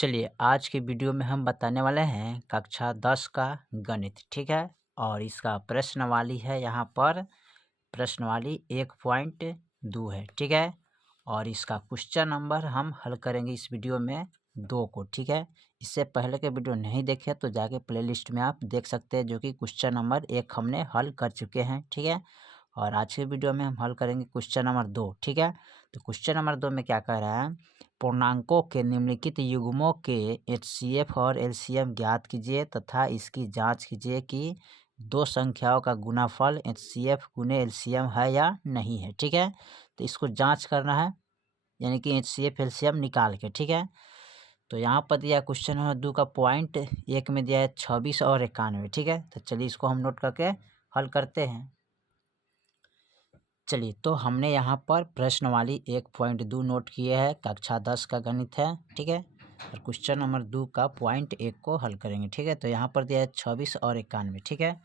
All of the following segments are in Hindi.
चलिए आज की वीडियो में हम बताने वाले हैं कक्षा 10 का गणित। ठीक है। और इसका प्रश्नवाली है, यहाँ पर प्रश्नवाली 1.2 है। ठीक है। और इसका क्वेश्चन नंबर हम हल करेंगे इस वीडियो में 2 को। ठीक है। इससे पहले के वीडियो नहीं देखे तो जाके प्लेलिस्ट में आप देख सकते हैं, जो कि क्वेश्चन नंबर 1 हमने हल कर चुके हैं। ठीक है। और आज के वीडियो में हम हल करेंगे क्वेश्चन नंबर 2। ठीक है। तो क्वेश्चन नंबर 2 में क्या कह रहा है, पूर्णांकों के निम्नलिखित युग्मों के एचसीएफ और एलसीएम ज्ञात कीजिए तथा इसकी जांच कीजिए कि दो संख्याओं का गुणाफल एचसीएफ गुने एलसीएम है या नहीं है। ठीक है। तो इसको जांच करना है, यानी कि एचसीएफ एलसीएम निकाल के। ठीक है। तो यहाँ पर दिया क्वेश्चन नंबर 2 का पॉइंट 1 में दिया है 26 और 91। ठीक है। तो चलिए इसको हम नोट करके हल करते हैं। चलिए, तो हमने यहाँ पर प्रश्नवाली 1.2 नोट किए हैं, कक्षा 10 का गणित है। ठीक है। और क्वेश्चन नंबर 2 का पॉइंट 1 को हल करेंगे। ठीक है। तो यहाँ पर दिया है 26 और 91। ठीक है।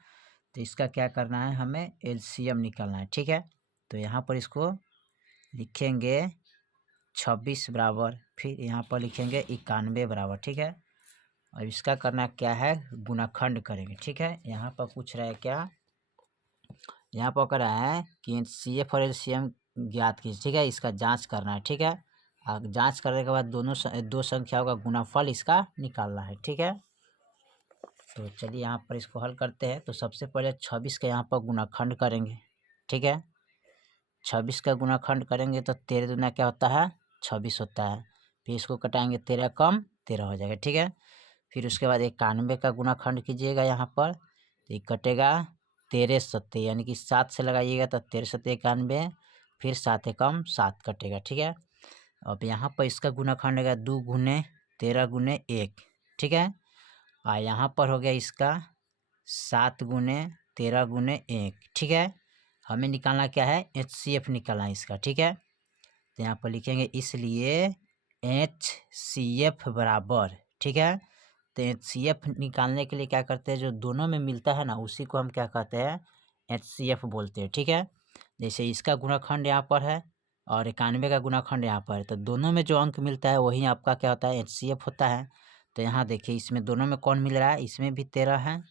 तो इसका क्या करना है, हमें एलसीएम निकालना है। ठीक है। तो यहाँ पर इसको लिखेंगे 26 बराबर, फिर यहाँ पर लिखेंगे 91 बराबर। ठीक है। और इसका करना क्या है, गुणाखंड करेंगे। ठीक है। यहाँ पर पूछ रहा है क्या, यहाँ पर कह रहा है कि एचसीएफ और एलसीएम ज्ञात कीजिए। ठीक है। इसका जांच करना है। ठीक है। जांच करने के बाद दो संख्याओं का गुणाफल इसका निकालना है। ठीक है। तो चलिए यहाँ पर इसको हल करते हैं। तो सबसे पहले 26 का यहाँ पर गुणाखंड करेंगे। ठीक है। 26 का गुणाखंड करेंगे तो 13 दूना क्या होता है, 26 होता है। फिर इसको कटाएंगे, 13 कम 13 हो जाएगा। ठीक है। फिर उसके बाद 91 का गुणाखंड कीजिएगा यहाँ पर, तो ये कटेगा 13 सत्ते, यानी कि 7 से लगाइएगा तो 13 सत्ते 91, फिर 7 एकम 7 कटेगा। ठीक है। अब यहाँ पर इसका गुणाखंड है 2 गुने 13 गुने 1। ठीक है। और यहाँ पर हो गया इसका 7 गुने 13 गुने 1। ठीक है। हमें निकालना क्या है, एचसीएफ निकालना है इसका। ठीक है। तो यहाँ पर लिखेंगे इसलिए एचसीएफ बराबर। ठीक है। तो एचसीएफ निकालने के लिए क्या करते हैं, जो दोनों में मिलता है ना, उसी को हम क्या कहते हैं, एचसीएफ बोलते हैं। ठीक है। जैसे इसका गुणाखंड यहाँ पर है और 91 का गुणाखंड यहाँ पर है, तो दोनों में जो अंक मिलता है वही आपका क्या होता है, एचसीएफ होता है। तो यहाँ देखिए, इसमें दोनों में कौन मिल रहा है, इसमें भी 13 है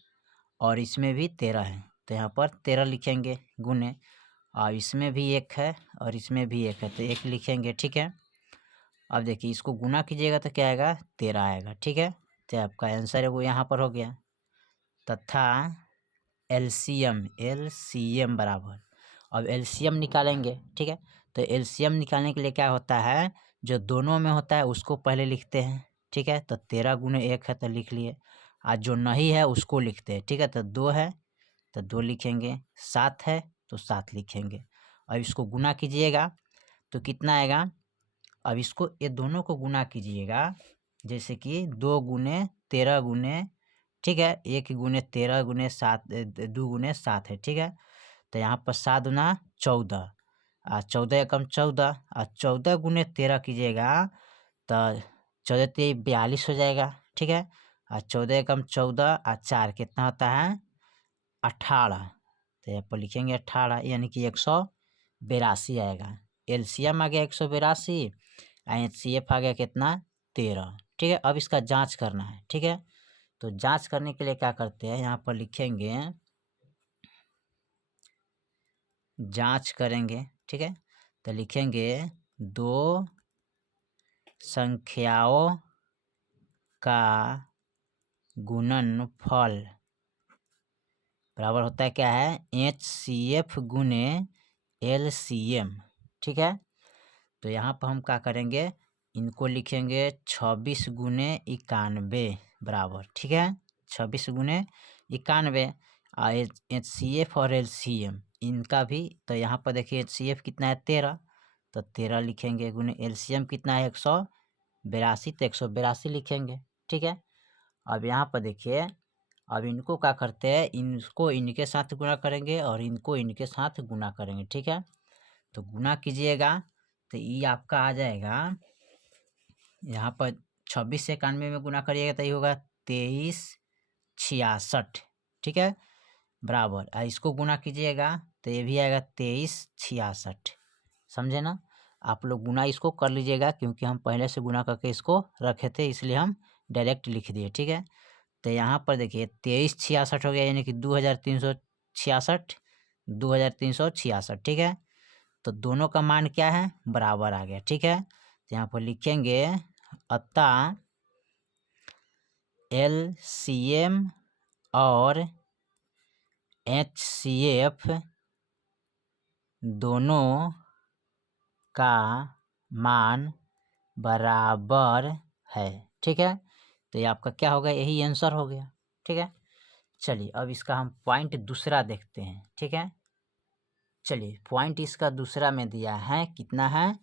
और इसमें भी 13 है, तो यहाँ पर 13 लिखेंगे गुने, और इसमें भी 1 है और इसमें भी 1 है, तो 1 लिखेंगे। ठीक है। अब देखिए इसको गुना कीजिएगा तो क्या आएगा, 13 आएगा। ठीक है। तो आपका आंसर है वो यहाँ पर हो गया। तथा एलसीएम एलसीएम बराबर, अब एलसीएम निकालेंगे। ठीक है। तो एलसीएम निकालने के लिए क्या होता है, जो दोनों में होता है उसको पहले लिखते हैं। ठीक है। तो 13 गुने 1 है तो लिख लिए, आज जो नहीं है उसको लिखते हैं। ठीक है। तो 2 है तो 2 लिखेंगे, 7 है तो 7 लिखेंगे। अब इसको गुना कीजिएगा तो कितना आएगा, अब इसको ये दोनों को गुना कीजिएगा, जैसे कि 2 गुने 13 गुने, ठीक है, 1 गुने 13 गुने 7, 2 गुने 7 है। ठीक है। तो यहाँ पर 7 दूना 14, 14 एकम 14, 14 गुने 13 कीजिएगा तो 14 ते 42 हो जाएगा। ठीक है। 14 एकम 14 और 4 कितना होता है, 18। तो यहाँ पर लिखेंगे 18, यानी कि 182 आएगा। एलसीएम आ गया 182, एचसीएफ आ गया कितना, 13। ठीक है। अब इसका जांच करना है। ठीक है। तो जांच करने के लिए क्या करते हैं, यहाँ पर लिखेंगे जांच करेंगे। ठीक है। तो लिखेंगे दो संख्याओं का गुणनफल बराबर होता है क्या है, एचसीएफ गुने एलसीएम। ठीक है। तो यहाँ पर हम क्या करेंगे, इनको लिखेंगे 26 गुने 91 बराबर। ठीक है। 26 गुने 91, और एचसीएफ और एलसीएम इनका भी, तो यहाँ पर देखिए एचसीएफ कितना है 13, तो 13 लिखेंगे, गुने एलसीएम कितना है 182, तो 182 लिखेंगे। ठीक है। अब यहाँ पर देखिए, अब इनको क्या करते हैं, इनको इनके साथ गुना करेंगे और इनको इनके साथ गुना करेंगे। ठीक है। तो गुना कीजिएगा तो ये आपका आ जाएगा, यहाँ पर 26 से 91 में गुना करिएगा तो ये होगा 2366। ठीक है। बराबर, इसको गुना कीजिएगा तो ये भी आएगा 2366। समझे ना। आप लोग गुना इसको कर लीजिएगा, क्योंकि हम पहले से गुना करके इसको रखे थे, इसलिए हम डायरेक्ट लिख दिए। ठीक है, तो यहाँ पर देखिए 2366 हो गया, यानी कि 2366, 2366। ठीक है, तो दोनों का मान क्या है, बराबर आ गया। ठीक है, तो यहाँ पर लिखेंगे अतः LCM और HCF दोनों का मान बराबर है। ठीक है, तो ये आपका क्या होगा, यही आंसर हो गया। ठीक है, चलिए अब इसका हम पॉइंट दूसरा देखते हैं। ठीक है, चलिए पॉइंट इसका दूसरा में दिया है, कितना है,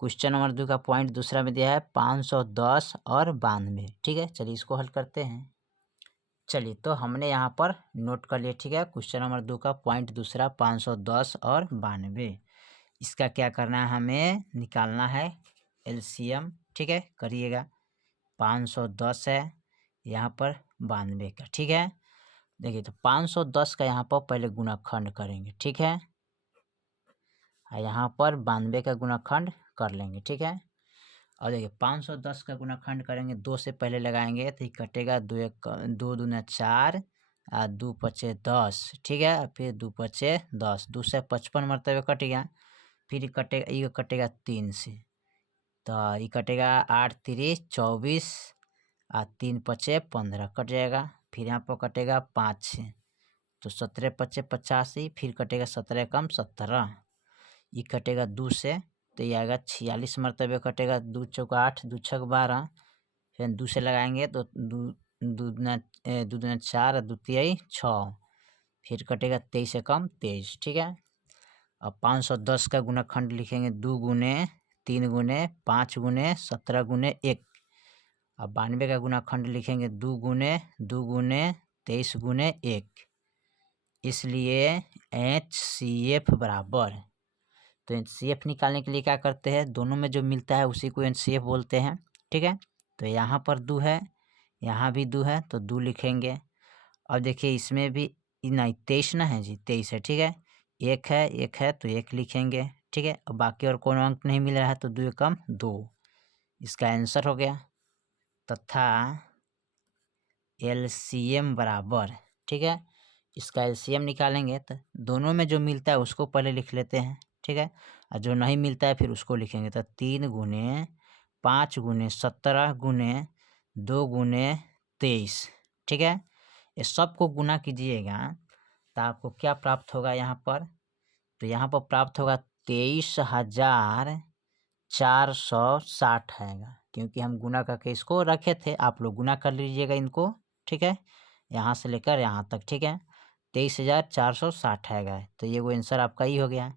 क्वेश्चन नंबर 2 का पॉइंट दूसरा में दिया है 510 और 92। ठीक है, चलिए इसको हल करते हैं। चलिए तो हमने यहाँ पर नोट कर लिया। ठीक है, क्वेश्चन नंबर 2 का पॉइंट दूसरा 510 और 92, इसका क्या करना है, हमें निकालना है LCM। ठीक है, करिएगा। 510 है यहाँ पर 92 का। ठीक है, देखिए तो 510 का यहाँ पर पहले गुणाखंड करेंगे। ठीक है, यहाँ पर 92 का गुणाखंड कर लेंगे। ठीक है, और देखिए 510 का गुणाखंड करेंगे, 2 से पहले लगाएंगे तो ये कटेगा, 2 दूना 4, 2 पचे 10। ठीक है, फिर 2 पचे 10, 2 से 55 मरतबे कट गया। फिर ये कटेगा 3 से, तो ये कटेगा 8 3 24, 3 पचे 15 कट जाएगा। फिर यहाँ पर कटेगा 5 से, तो 17 पचे 85, फिर कटेगा 17 कम 17, ये कटेगा 2 से, तो ये आएगा 46 मरतबे कटेगा। 2 चौका 8, 2 छक 12, फिर 2 से लगाएंगे तो 2 दूना 4, 2 तिहाई 6, फिर कटेगा 23 से कम 23। ठीक है, अब 510 का गुणाखंड लिखेंगे, 2 गुने 3 गुने 5 गुने 17 गुने 1। अब 92 का गुणाखंड लिखेंगे, 2 गुने 23 गुने 1, इसलिए HCF बराबर। तो HCF निकालने के लिए क्या करते हैं, दोनों में जो मिलता है उसी को HCF बोलते हैं। ठीक है, तो यहाँ पर 2 है, यहाँ भी 2 है, तो 2 लिखेंगे। अब देखिए इसमें भी नहीं, 23 ना है जी, 23 है। ठीक है, 1 है तो 1 लिखेंगे। ठीक है, अब बाकी और कोई अंक नहीं मिल रहा है, तो 2 कम 2, इसका आंसर हो गया। तथा LCM बराबर। ठीक है, इसका LCM निकालेंगे तो दोनों में जो मिलता है उसको पहले लिख लेते हैं। ठीक है, और जो नहीं मिलता है फिर उसको लिखेंगे, तो 3 गुने 5 गुने 17 गुने 2 गुने 23। ठीक है, ये सबको गुना कीजिएगा तो आपको क्या प्राप्त होगा यहाँ पर, तो यहाँ पर प्राप्त होगा 23,460 आएगा, क्योंकि हम गुना करके इसको रखे थे। आप लोग गुना कर लीजिएगा इनको। ठीक है, यहाँ से लेकर यहाँ तक। ठीक है, 23,460 आएगा, तो ये वो आंसर आपका ही हो गया।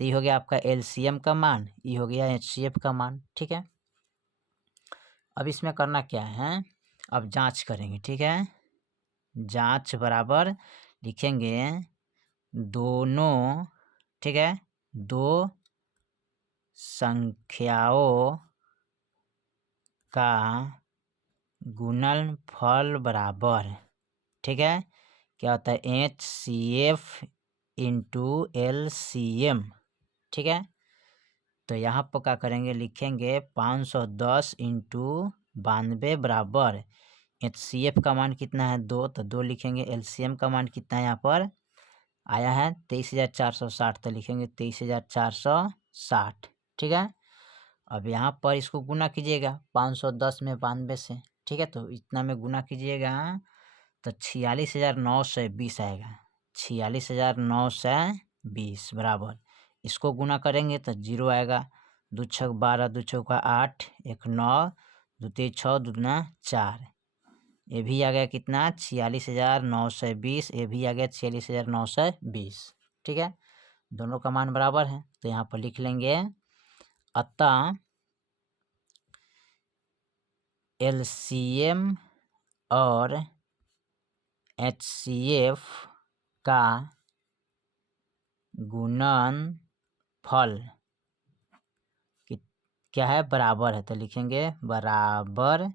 तो ये हो गया आपका LCM का मान, ये हो गया HCF का मान। ठीक है, अब इसमें करना क्या है, अब जांच करेंगे। ठीक है, जांच बराबर लिखेंगे दोनों। ठीक है, दो संख्याओं का गुणनफल बराबर। ठीक है, क्या होता है, HCF इंटू LCM। ठीक है, तो यहाँ पर क्या करेंगे, लिखेंगे 510 इंटू 92 बराबर HCF का मान कितना है, 2, तो 2 लिखेंगे। LCM का मान कितना है, यहाँ पर आया है 23,460, तो लिखेंगे 23,460। ठीक है, अब यहाँ पर इसको गुना कीजिएगा 510 में 92 से। ठीक है, तो इतना में गुना कीजिएगा तो 46,920 आएगा, 46,920 बराबर। इसको गुना करेंगे तो 0 आएगा, 2 छक 12, 2 चौका 8, 1 9, 2 3 6, 2 दूना 4, ये भी आ गया कितना, 46,920, ये भी आ गया 46,920। ठीक है, दोनों का मान बराबर है, तो यहाँ पर लिख लेंगे अतः LCM और HCF का गुणनफल क्या है, बराबर है, तो लिखेंगे बराबर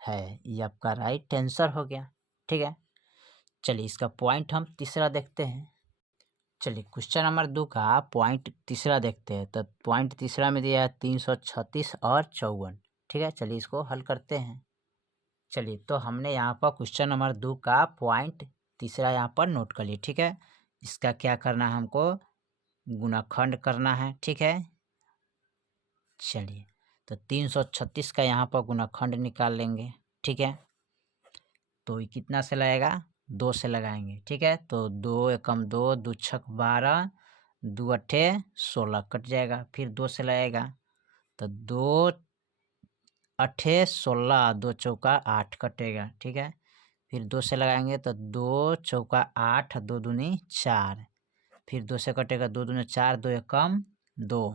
है। ये आपका राइट आंसर हो गया। ठीक है, चलिए इसका पॉइंट हम तीसरा देखते हैं। चलिए क्वेश्चन नंबर 2 का पॉइंट तीसरा देखते हैं। तो पॉइंट तीसरा में दिया है 336 और 54। ठीक है, चलिए इसको हल करते हैं। चलिए तो हमने यहाँ पर क्वेश्चन नंबर 2 का पॉइंट तीसरा यहाँ पर नोट कर लिया। ठीक है, इसका क्या करना है, हमको गुणाखंड करना है। ठीक है, चलिए तो 336 का यहाँ पर गुणाखंड निकाल लेंगे। ठीक है, तो ये कितना से लगेगा, 2 से लगाएंगे। ठीक है, तो 2 एकम 2, 2 छक 12, 2 अट्ठे 16 कट जाएगा। फिर 2 से लगेगा तो 2 अट्ठे 16, 2 चौका 8 कटेगा। ठीक है, फिर 2 से लगाएंगे तो 2 चौका 8, 2 दूनी 4, फिर 2 से कटेगा 2 दूनी 4, 2 एकम 2,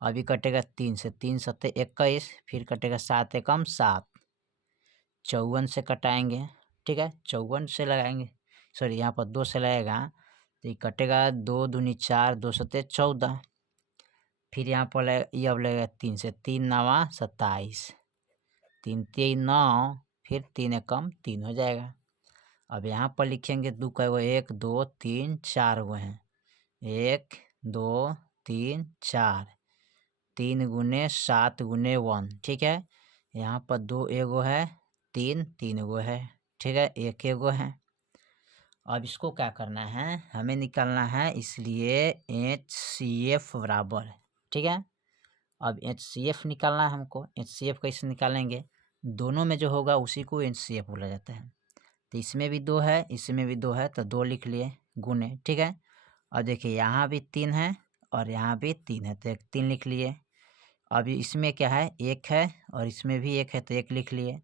अभी कटेगा 3 से, 3 सत्ते 21, फिर कटेगा 7 एकम 7, 54 से कटाएंगे। ठीक है, 54 से लगाएंगे, सॉरी यहाँ पर 2 से लगेगा तो ये कटेगा 2 दूनी 4, 2 सत्ते 14, फिर यहाँ पर ये अब लगेगा 3 से, 3 नवा 27, 3 3 9, फिर 3 एकम 3 हो जाएगा। अब यहाँ पर लिखेंगे 2 का वो 1 2 3 4 वो हैं, 1 2 3 4, 3 गुने 7 गुने 1। ठीक है, यहाँ पर 2 एगो है, 3 3 गो है। ठीक है, 1 एगो है। अब इसको क्या करना है, हमें निकालना है, इसलिए HCF बराबर। ठीक है, अब HCF निकालना है हमको। HCF कैसे निकालेंगे, दोनों में जो होगा उसी को HCF बोला जाता है। तो इसमें भी 2 है, इसमें भी 2 है, तो 2 लिख लिए गुने। ठीक है, और देखिए यहाँ भी 3 है और यहाँ भी 3 है, तो 1 3 लिख लिए। अब इसमें क्या है, 1 है और इसमें भी 1 है, तो 1 लिख लिए।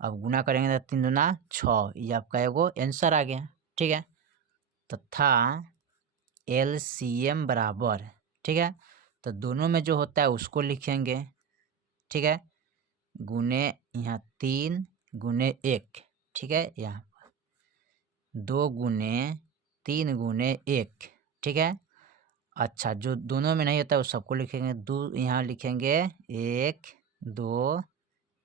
अब गुना करेंगे तो 3 दूना 6, ये आपका एगो आंसर आ गया। ठीक है, तथा LCM बराबर। ठीक है, तो दोनों में जो होता है उसको लिखेंगे। ठीक है, गुने यहाँ 3 गुने 1। ठीक है, यहाँ 2 गुने 3 गुने 1। ठीक है, अच्छा जो दोनों में नहीं होता है उस सबको लिखेंगे। यहाँ लिखेंगे 1 2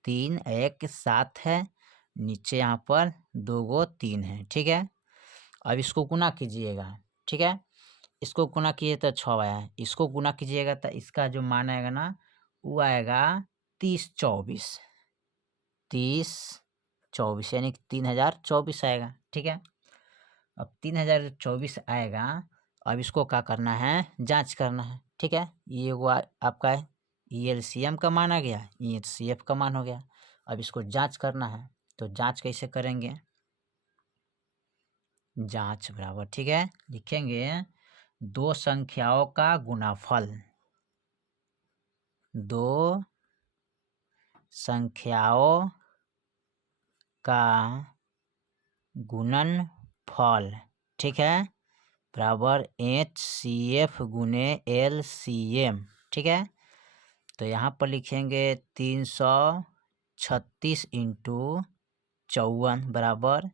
3, 1 7 है, नीचे यहाँ पर 2 गो 3 है। ठीक है, अब इसको गुना कीजिएगा। ठीक है, इसको गुना कीजिए तो 6 आया है, इसको गुना कीजिएगा तो इसका जो मान आएगा ना वो आएगा 30 24, 30 24 यानी कि 3024 आएगा। ठीक है, अब 3024 आएगा। अब इसको क्या करना है, जांच करना है। ठीक है, ये वो आपका है, ये LCM का मान आ गया, ये HCF का मान हो गया। अब इसको जांच करना है, तो जांच कैसे करेंगे, जांच बराबर। ठीक है, लिखेंगे 2 संख्याओं का गुणाफल, 2 संख्याओं का गुणनफल। ठीक है, बराबर HCF गुने LCM। ठीक है, तो यहाँ पर लिखेंगे 336 इंटू 54 बराबर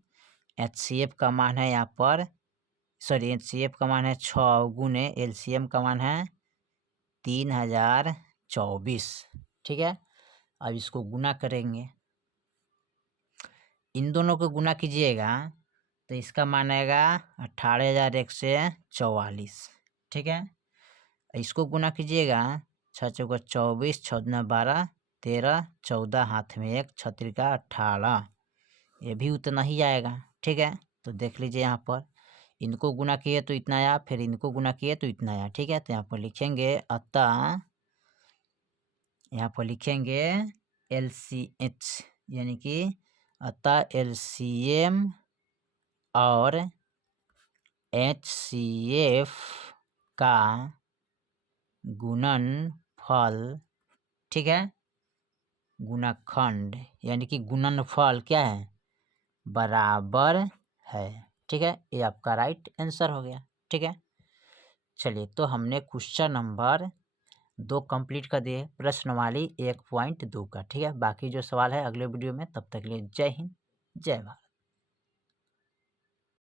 HCF का मान है यहाँ पर, सॉरी HCF का मान है 6 गुने LCM का मान है 3024। ठीक है, अब इसको गुना करेंगे, इन दोनों को गुना कीजिएगा तो इसका मान आएगा 18,001 से 44। ठीक है, इसको गुना कीजिएगा 6 चौका 24, 6 दूना 12, 13, 14 हाथ में 1, 6 त्रिका 18, ये भी उतना ही आएगा। ठीक है, तो देख लीजिए यहाँ पर इनको गुना किए तो इतना आया, फिर इनको गुना किए तो इतना आया। ठीक है, तो यहाँ पर लिखेंगे अतः, यहाँ पर लिखेंगे LCH यानी कि अतः LCM और HCF का गुणनफल। ठीक है, गुणाखंड यानी कि गुणनफल क्या है, बराबर है। ठीक है, ये आपका राइट आंसर हो गया। ठीक है, चलिए तो हमने क्वेश्चन नंबर 2 कंप्लीट कर दिए, प्रश्नवाली 1.2 का। ठीक है, बाकी जो सवाल है अगले वीडियो में, तब तक के लिए जय हिंद जय भारत।